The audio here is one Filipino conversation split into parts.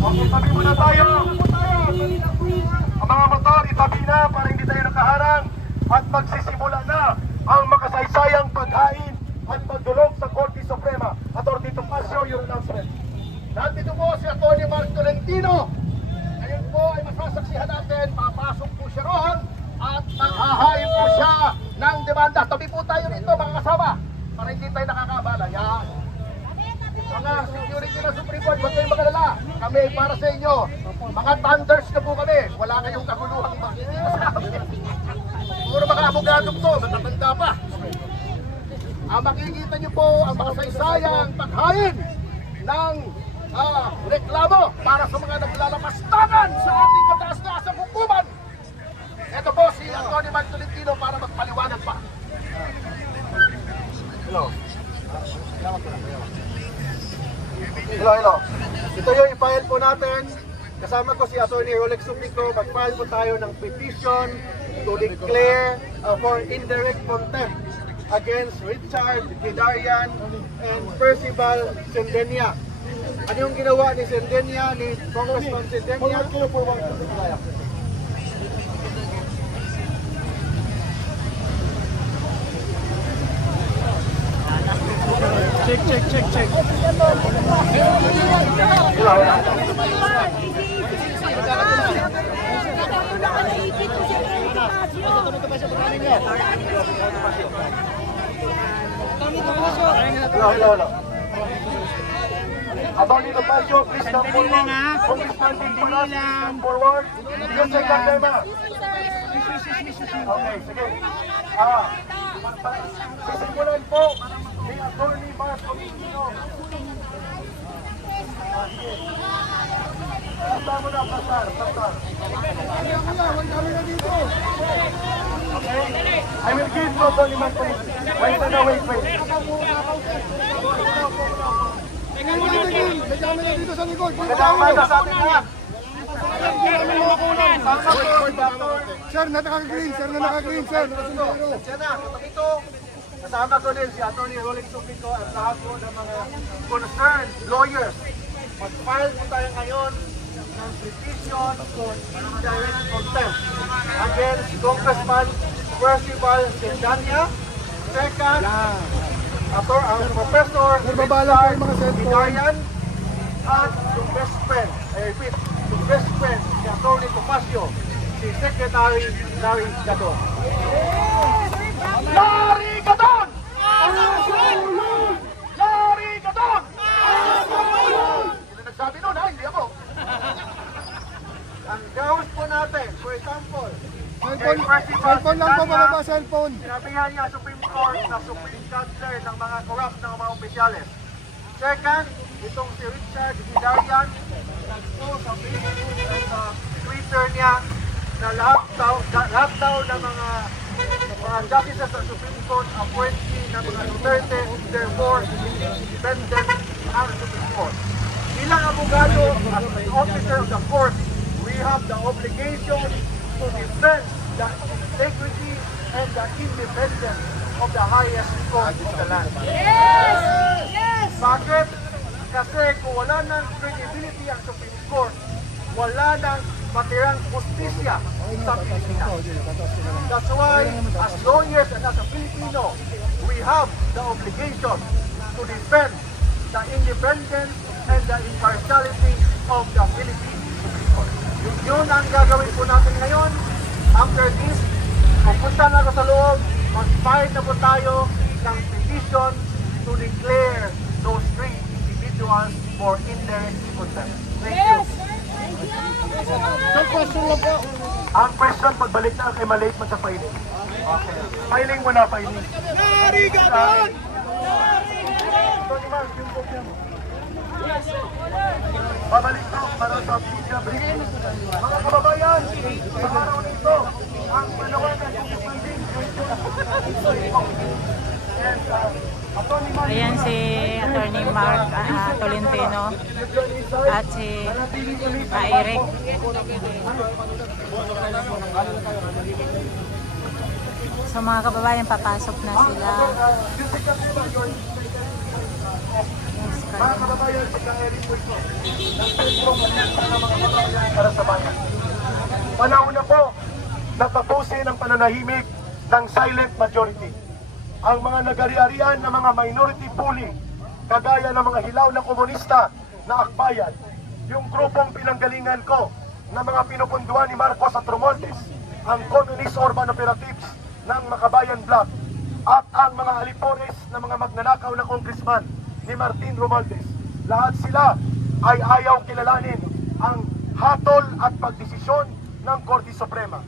Okay, tabi muna tayo. Ang mga motor, itabi na para hindi tayo nakaharang. At magsisimula na ang makasaysayang paghain at pagdulog sa Korte Suprema. Atty. Topacio, your announcement. Nandito po si Atty. Mark Tolentino. Ngayon po ay masasaksihan natin, papasok po siya roon at maghahain po siya ng demanda. Tabi po tayo rito mga kasama para hindi tayo nakakabala. Yan. Mga security ng Supreme Court, huwag kayong magalala. Kami ay para sa inyo. Mga thunders na po kami. Wala kayong kaguluhang makikita sa amin. Puro mga abogadong to, matatanda pa. Ang makikita nyo po ang makasaysayang paghain ng reklamo para sa mga naglalapastangan sa ating kataas-taasang hukuman. Ito po si Atty. Mark Tolentino para magpaliwanag pa. Hello. Hello. Ito yung i-file po natin. Kasama ko si Atty. Rolex Suplico. Mag-file po tayo ng petition to declare for indirect contempt against Richard Guidarian and Percival Sendenia. Ano yung ginawa ni Sendenia, ni Congressman Sendenia? Check. Hello. Atty. Topacio, please come forward. Congressman Timpulas, come forward. Yes, I can hear. Okay, sige. Sisimulan po ni Atty. Mark Tolentino. Basta mo na, pasar. Okay? I will give to Atty. Mark Tolentino. Wait. May camera dito sa likod. Magandang sa ating lahat. Sir, naka-green, sir. Ito, kasama ko din si Atty. Rolex Suplico at lahat po ng mga concerned lawyers. Mag-file po tayo ngayon ng petition for indirect contempt against Congressman Percival Sendenia. Second, Professor Richard Guidarian at yung best friend, I repeat, yung best friend si Atty. Topacio, si Secretary Larry Gadon. Larry Gadon! Larry Gadon! Sino nagsabi nun, ha? Hindi ako. Ang grounds po natin, for example, cellphone lang po mga ba, cellphone. Sinabihan niya Supreme Court na Supreme Counselor ng mga corrupt ng mga opisyales. Second, itong si Richard Guidarian, nagpo sa Facebook at sa Twitter niya na lahat daw ng mga justices sa Supreme Court appointee ng mga Duterte, therefore independent ang Supreme Court. Bilang abogado at officer of the court, we have the obligation to defend the integrity and the independence of the highest court of the land. Yes! Bakit? Kasi kung wala ng credibility ang Supreme Court, wala ng matirang justisya sa Pilipinas. That's why, as lawyers and as a Filipino, we have the obligation to defend the independence and the impartiality of the Philippine Supreme Court. Yun ang gagawin po natin ngayon. After this, pupunta na ako sa loob, mag-file na po tayo ng petition to declare those three individuals for indirect contempt. Thank you. Ang question, pagbalik na kay malate man sa filing. Okay. Filing mo na, filing. Larry Gadon! Tony Mark, yung kopya mo. Babalik ko para sa pizza briefing. Mga kababayan, sa araw nito, ang panawagan ng funding. Ayan si Atty. Mark Tolentino at si Eric. So mga kababayan, papasok na sila. Yes, Mga kababayan, si Kaeri po ito. Ng Sentro Pagkakita ng mga kababayan para sa bayan. Panahon na po na tapusin ang pananahimik ng silent majority. Ang mga nagari-arian ng mga minority bully, kagaya ng mga hilaw na komunista na akbayan, yung grupong pinanggalingan ko na mga pinupunduan ni Marcos at Romualdez, ang Communist Urban Operatives ng Makabayan Bloc, at ang mga alipores na mga magnanakaw na congressman ni Martin Romualdez. Lahat sila ay ayaw kilalanin ang hatol at pagdesisyon ng Korte Suprema.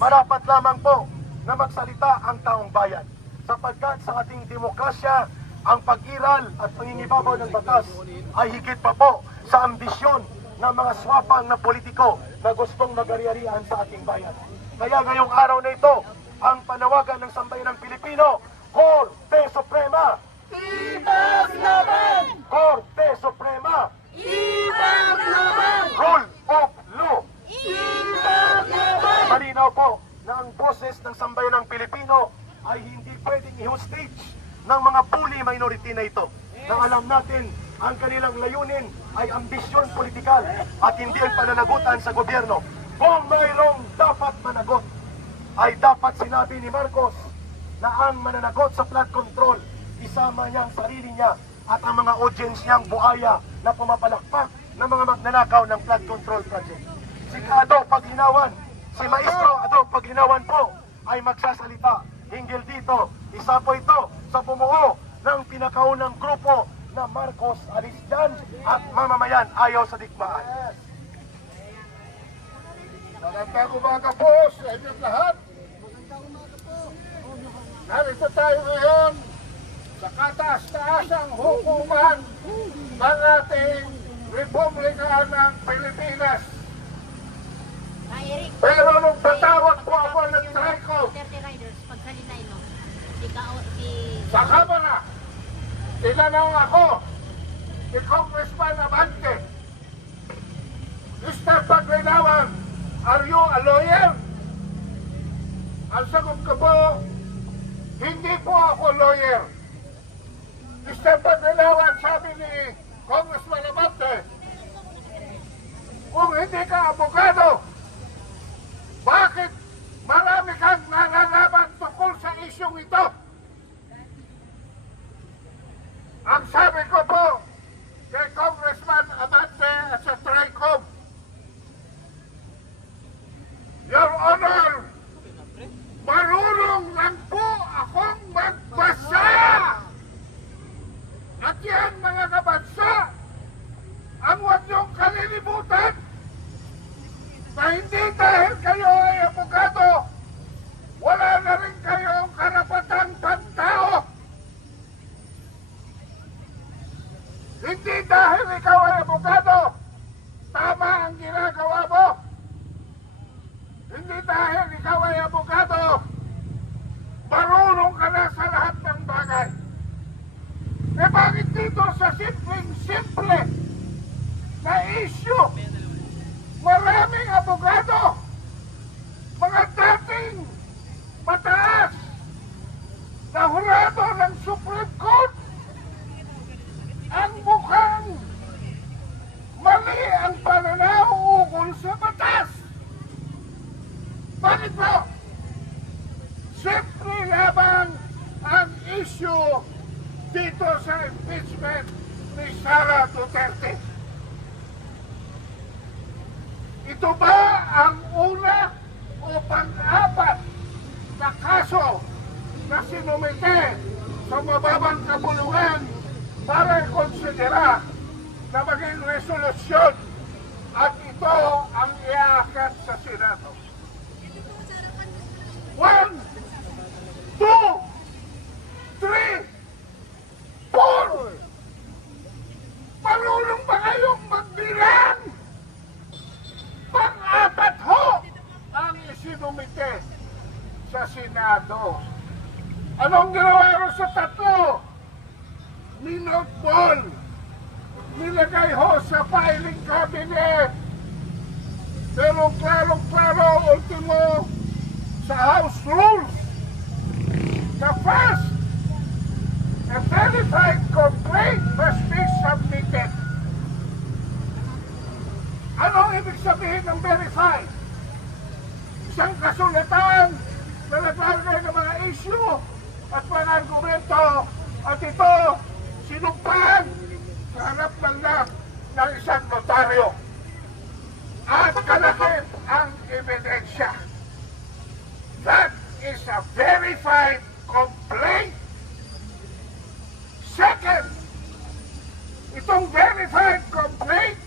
Marapat lamang po na magsalita ang taong bayan, sapagkat sa ating demokrasya, ang pag-iral at pangingibabaw ng batas ay higit pa po sa ambisyon ng mga swapang na politiko na gustong magari-arian sa ating bayan. Kaya ngayong araw na ito, ang panawagan ng sambayanang Pilipino, Korte Suprema! Ipaglaban! Korte Suprema! Ipaglaban! Rule of law! Ipaglaban! Malinaw po na ang boses ng sambayanang Pilipino ay hindi pwedeng i-hostage ng mga bully minority na ito. Na alam natin, ang kanilang layunin ay ambisyon politikal at hindi ang pananagutan sa gobyerno. Kung mayroong dapat managot, ay dapat sinabi ni Marcos na ang mananagot sa flood control, isama niya ang sarili niya at ang mga audience niyang buhaya na pumapalakpak ng mga magnanakaw ng flood control project. Si Ado Paglinawan, si Maestro Ado Paglinawan po ay magsasalita hinggil dito. Isa po ito sa bumuo ng pinakaunang grupo na Marcos alis dyan at mamamayan ayaw sa digmaan. Magandang umaga po sa inyong lahat. Narito tayo ngayon sa kataas-taasang hukuman ng ating Republika ng Pilipinas. Pero nung patawag po ako ng TRICOM sa Kamara, tinanong ako ni Congressman Abante, Mr. Paglinawan, are you a lawyer? Ang sagot ko po, hindi po ako lawyer. Mr. Paglinawan, sabi ni Congressman Abante, kung hindi ka abogado, bakit marami kang nalalaman tungkol sa isyong ito? Ang sabi ko po kay Congressman Abante at sa TRICOM, Your Honor, marunong lang po akong magbasa. At yan, mga kabansa, ang huwag niyong kalilimutan na hindi dahil kayo ay abogado, wala na rin kayong karapatang pantao. Hindi dahil ikaw ay abogado, tama ang ginagawa mo. Hindi dahil ikaw ay abogado, marunong ka na sa lahat ng bagay. Eh bakit dito sa simple na issue, maraming abogado, mga dating mataas na hurado ng Supreme Court, ang mukhang mali ang pananaw ukol sa batas. Bakit po? Simple lamang ang issue dito sa impeachment ni Sara Duterte. Ito ba ang una o pang-apat na kaso na sinumite sa mababang kabuluhan para ikonsidera na maging resolusyon at ito ang iaakyat sa Senado? 1, 2, 3, 4. Marunong ba kayong magbilang? Pang-apat ho ang isinumite sa Senado. Anong ginawa ro sa tatlo? Minotball. Nilagay ho sa filing cabinet. Pero klaro-klaro, ultimo, sa House Rules at mga argumento at ito sinumpahan sa harap ng isang notaryo. At kalaki ang ebidensya. That is a verified complaint. Second, itong verified complaint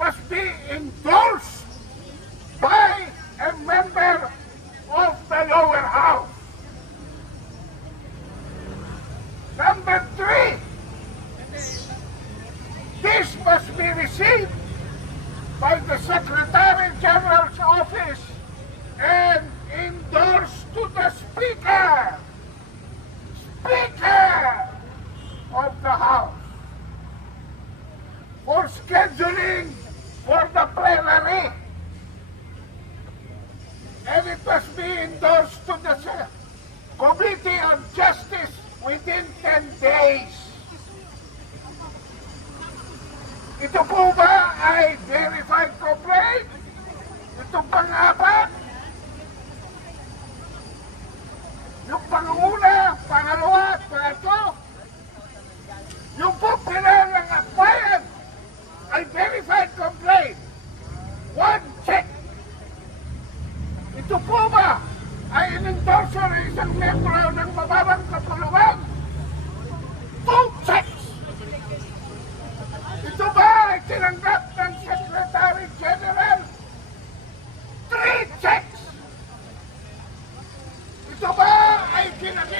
must be endorsed by a member of the lower house. Number three, this must be received by the Secretary General's office and endorsed to the Speaker of the House for scheduling for the plenary. And it must be endorsed to the Committee on Justice within 10 days. Ito po ba ay verified complaint? Ito pang-apat? Yung panguna, pangalawa, pangatlo? Yung po pinalang akbayan ay verified complaint. One check. Ito po ba ay in-endorse ng isang membro ng mababang kapulungan? Two checks. Ito ba ay tinanggap ng Secretary General? Three checks. Ito ba ay kinagin